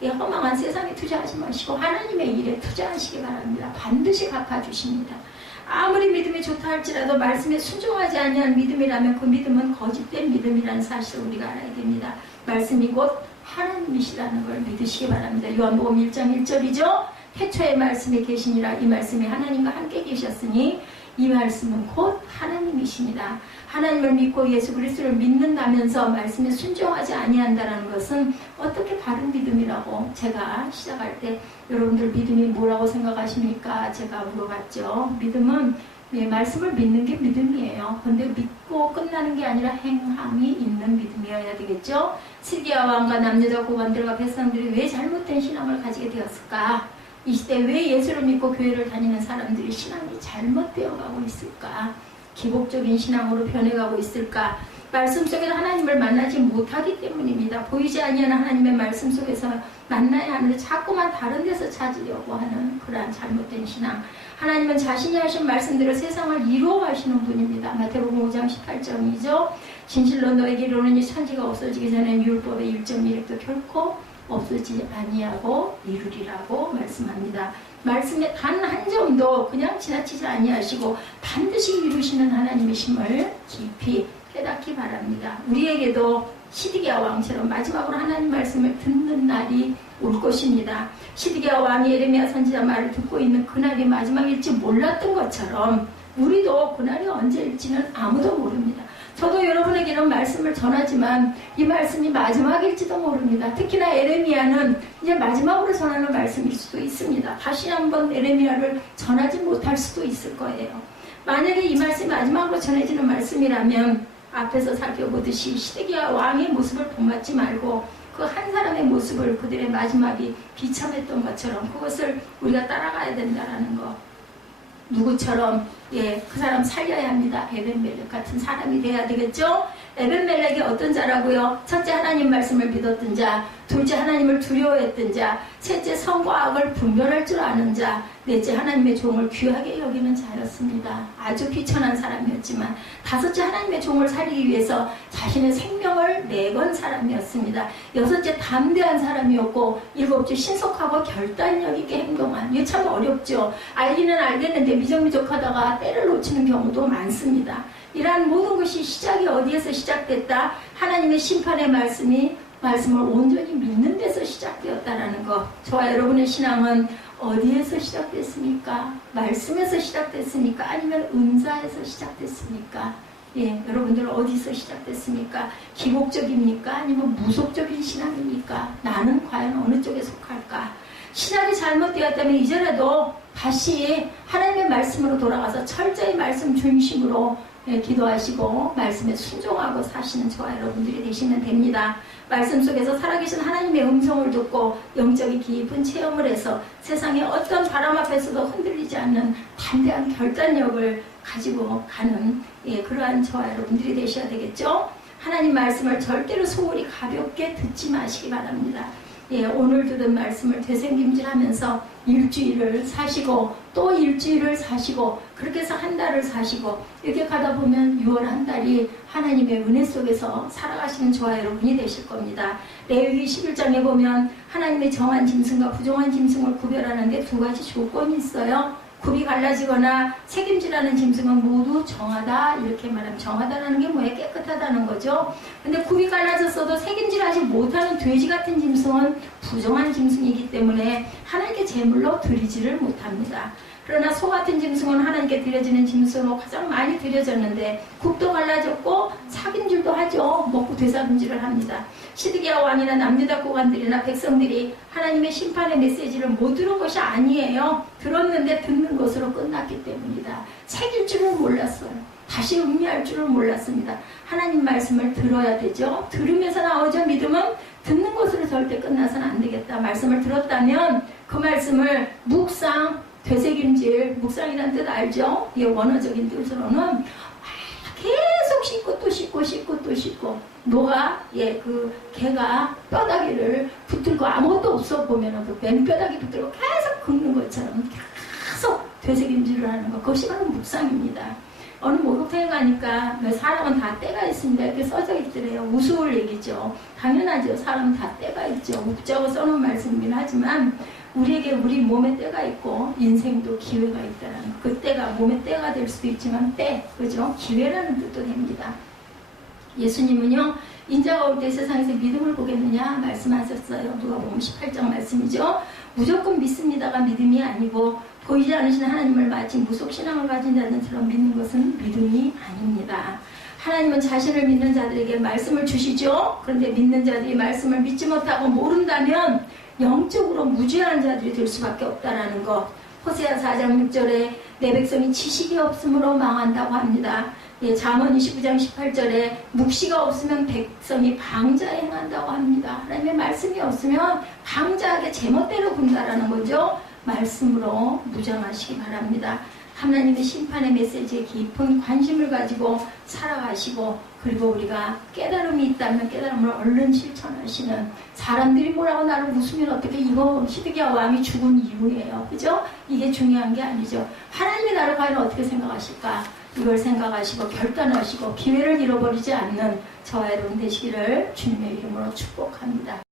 허망한 세상에 투자하지 마시고 하나님의 일에 투자하시기 바랍니다. 반드시 갚아주십니다. 아무리 믿음이 좋다 할지라도 말씀에 순종하지 아니한 믿음이라면 그 믿음은 거짓된 믿음이라는 사실을 우리가 알아야 됩니다. 말씀이 곧 하나님이시라는 걸 믿으시기 바랍니다. 요한복음 1장 1절이죠. 태초에 말씀이 계시니라. 이 말씀이 하나님과 함께 계셨으니 이 말씀은 곧 하나님이십니다. 하나님을 믿고 예수 그리스도를 믿는다면서 말씀에 순종하지 아니한다는 것은 어떻게 바른 믿음이라고 제가 시작할 때 여러분들 믿음이 뭐라고 생각하십니까? 제가 물어봤죠. 믿음은 말씀을 믿는 게 믿음이에요. 근데 믿고 끝나는 게 아니라 행함이 있는 믿음이어야 되겠죠. 시드기야 왕과 남유다 고관들과 백성들이 왜 잘못된 신앙을 가지게 되었을까? 이 시대 왜 예수를 믿고 교회를 다니는 사람들이 신앙이 잘못되어 가고 있을까? 기복적인 신앙으로 변해가고 있을까? 말씀 속에서 하나님을 만나지 못하기 때문입니다. 보이지 아니하는 하나님의 말씀 속에서 만나야 하는데 자꾸만 다른 데서 찾으려고 하는 그러한 잘못된 신앙. 하나님은 자신이 하신 말씀대로 세상을 이루어 가시는 분입니다. 마태복음 5장 18절이죠. 진실로 너에게 이르노니 천지가 없어지기 전에 율법의 1.1획도 결코 없어지지 아니하고 이루리라고 말씀합니다. 말씀에 단 한 점도 그냥 지나치지 아니하시고 반드시 이루시는 하나님이심을 깊이 깨닫기 바랍니다. 우리에게도 시드기야 왕처럼 마지막으로 하나님 말씀을 듣는 날이 올 것입니다. 시드기야 왕이 예레미야 선지자 말을 듣고 있는 그날이 마지막일지 몰랐던 것처럼 우리도 그날이 언제일지는 아무도 모릅니다. 저도 여러분에게 이런 말씀을 전하지만 이 말씀이 마지막일지도 모릅니다. 특히나 예레미야는 이제 마지막으로 전하는 말씀일 수도 있습니다. 다시 한번 예레미야를 전하지 못할 수도 있을 거예요. 만약에 이 말씀이 마지막으로 전해지는 말씀이라면 앞에서 살펴보듯이 시드기야 왕의 모습을 본받지 말고 그 한 사람의 모습을 그들의 마지막이 비참했던 것처럼 그것을 우리가 따라가야 된다는 거. 누구처럼 그 사람 살려야 합니다. 에벤멜렉 같은 사람이 돼야 되겠죠. 에벤멜렉이 어떤 자라고요? 첫째 하나님 말씀을 믿었던 자, 둘째 하나님을 두려워했던 자, 셋째 선과 악을 분별할 줄 아는 자, 넷째 하나님의 종을 귀하게 여기는 자였습니다. 아주 비천한 사람이었지만 다섯째 하나님의 종을 살리기 위해서 자신의 생명을 내건 사람이었습니다. 여섯째 담대한 사람이었고 일곱째 신속하고 결단력 있게 행동한. 이게 참 어렵죠. 알기는 알겠는데 미적미적하다가 때를 놓치는 경우도 많습니다. 이러한 모든 것이 시작이 어디에서 시작됐다? 하나님의 심판의 말씀을 온전히 믿는 데서 시작되었다라는 것. 저와 여러분의 신앙은 어디에서 시작됐습니까? 말씀에서 시작됐습니까? 아니면 은사에서 시작됐습니까? 여러분들 어디서 시작됐습니까? 기복적입니까? 아니면 무속적인 신앙입니까? 나는 과연 어느 쪽에 속할까? 신앙이 잘못되었다면 이제라도 다시 하나님의 말씀으로 돌아가서 철저히 말씀 중심으로 기도하시고 말씀에 순종하고 사시는 저와 여러분들이 되시면 됩니다. 말씀 속에서 살아계신 하나님의 음성을 듣고 영적인 깊은 체험을 해서 세상의 어떤 바람 앞에서도 흔들리지 않는 담대한 결단력을 가지고 가는 그러한 저와 여러분들이 되셔야 되겠죠. 하나님 말씀을 절대로 소홀히 가볍게 듣지 마시기 바랍니다. 오늘 들은 말씀을 되새김질하면서 일주일을 사시고 또 일주일을 사시고 그렇게 해서 한 달을 사시고 이렇게 가다 보면 6월 한 달이 하나님의 은혜 속에서 살아가시는 저와 여러분이 되실 겁니다. 레위기 11장에 보면 하나님의 정한 짐승과 부정한 짐승을 구별하는 데 두 가지 조건이 있어요. 굽이 갈라지거나 책임지라는 짐승은 모두 정하다 이렇게 말하면 정하다라는 게 뭐예요? 깨끗하다는 거죠. 근데 굽이 갈라졌어도 책임질하지 못하는 돼지 같은 짐승은 부정한 짐승이기 때문에 하나님께 제물로 드리지를 못합니다. 그러나 소 같은 짐승은 하나님께 드려지는 짐승으로 가장 많이 드려졌는데 굽도 갈라졌고 사귐질도 하죠. 먹고 되사김질을 합니다. 시드기야 왕이나 남유다 고관들이나 백성들이 하나님의 심판의 메시지를 못 들은 것이 아니에요. 들었는데 듣는 것으로 끝났기 때문이다. 책일 줄은 몰랐어요. 다시 음미할 줄은 몰랐습니다. 하나님 말씀을 들어야 되죠. 들으면서 나오죠. 믿음은 듣는 것으로 절대 끝나서는 안 되겠다. 말씀을 들었다면 그 말씀을 묵상, 되새김질, 묵상이라는 뜻 알죠? 원어적인 뜻으로는 계속 씻고 또 씻고 씻고 또 씻고 노가 그 개가 뼈다귀를 붙들고 아무것도 없어 보면은 그 맨뼈다귀 붙들고 계속 긁는 것처럼 계속 되새김질을 하는 것, 그것이 바로 묵상입니다. 어느 목욕탕에 가니까 사람은 다 때가 있습니다. 이렇게 써져 있더래요. 우스울 얘기죠. 당연하죠. 사람은 다 때가 있죠. 웃자고 써놓은 말씀이긴 하지만 우리에게 우리 몸에 때가 있고 인생도 기회가 있다는 거. 그 때가 몸에 때가 될 수도 있지만 때, 그죠? 기회라는 뜻도 됩니다. 예수님은요, 인자가 올 때 세상에서 믿음을 보겠느냐 말씀하셨어요. 누가복음 18장 말씀이죠. 무조건 믿습니다가 믿음이 아니고 보이지 않으신 하나님을 마치 무속신앙을 가진 자들처럼 믿는 것은 믿음이 아닙니다. 하나님은 자신을 믿는 자들에게 말씀을 주시죠. 그런데 믿는 자들이 말씀을 믿지 못하고 모른다면 영적으로 무지한 자들이 될 수밖에 없다는 것. 호세아 4장 6절에 내 백성이 지식이 없으므로 망한다고 합니다. 예, 잠언 29장 18절에 묵시가 없으면 백성이 방자에 행한다고 합니다. 하나님의 말씀이 없으면 방자하게 제멋대로 군다라는 거죠. 말씀으로 무장하시기 바랍니다. 하나님의 심판의 메시지에 깊은 관심을 가지고 살아가시고, 그리고 우리가 깨달음이 있다면 깨달음을 얼른 실천하시는, 사람들이 뭐라고 나를 웃으면 어떻게, 이거 히드기야 왕이 죽은 이유예요. 그죠? 이게 중요한 게 아니죠. 하나님이 나를 과연 어떻게 생각하실까? 이걸 생각하시고 결단하시고 기회를 잃어버리지 않는 저와 여러분 되시기를 주님의 이름으로 축복합니다.